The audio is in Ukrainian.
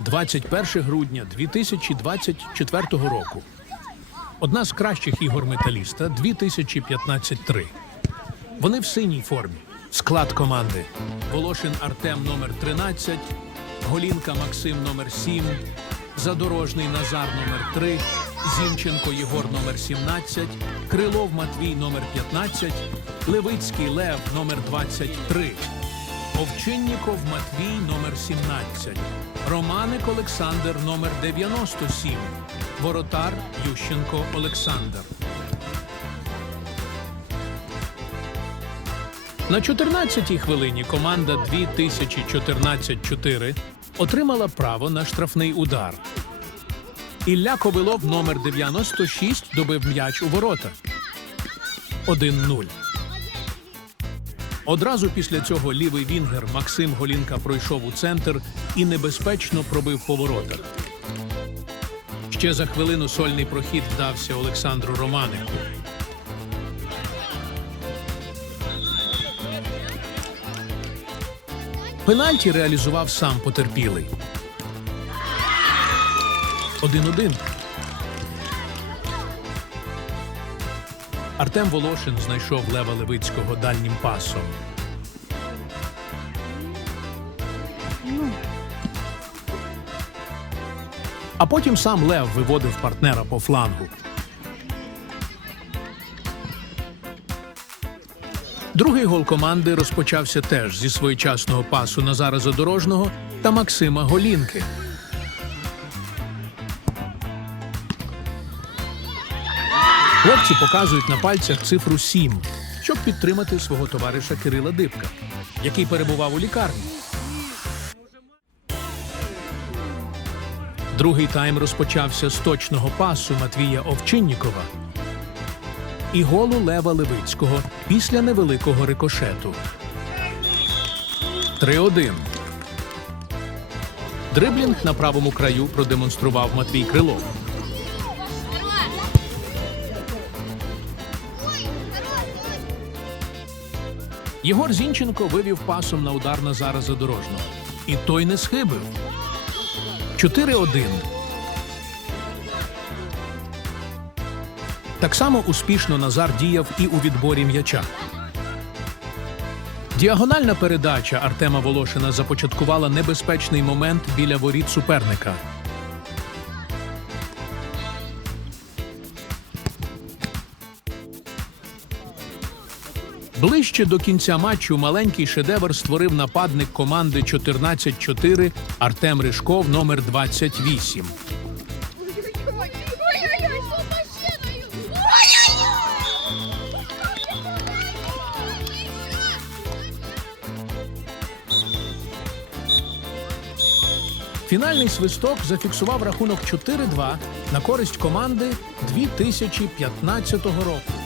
21 грудня 2024 року. Одна з кращих ігор металіста 2015-3. Вони в синій формі. Склад команди: Волошин Артем номер 13, Голінка Максим номер 7, Задорожний Назар номер 3, Зінченко Єгор номер 17, Крилов Матвій номер 15, Левицький Лев номер 23, Овчинніков Матвій номер 17, Романик Олександр номер 97, Воротар Ющенко Олександр. На 14-й хвилині команда 2014-4 отримала право на штрафний удар. Ілля Ковилов номер 96 добив м'яч у ворота. 1-0. Одразу після цього лівий вінгер Максим Голінка пройшов у центр і небезпечно пробив по воротах. Ще за хвилину сольний прохід вдався Олександру Романику. Пенальті реалізував сам потерпілий. 1-1. Артем Волошин знайшов Лева Левицького дальнім пасом. А потім сам Лев виводив партнера по флангу. Другий гол команди розпочався теж зі своєчасного пасу Назара Задорожного та Максима Голінки. Хлопці показують на пальцях цифру 7, щоб підтримати свого товариша Кирила Дибка, який перебував у лікарні. Другий тайм розпочався з точного пасу Матвія Овчиннікова і голу Лева Левицького після невеликого рикошету. 3-1. Дриблінг на правому краю продемонстрував Матвій Крилов. Єгор Зінченко вивів пасом на удар Назара Задорожного. І той не схибив. 4-1. Так само успішно Назар діяв і у відборі м'яча. Діагональна передача Артема Волошина започаткувала небезпечний момент біля воріт суперника. Ближче до кінця матчу маленький шедевр створив нападник команди 14-4 Артем Ришков номер 28. Ой-ой-ой, що машиною? Ой-ой-ой! Фінальний свисток зафіксував рахунок 4-2 на користь команди 2015 року.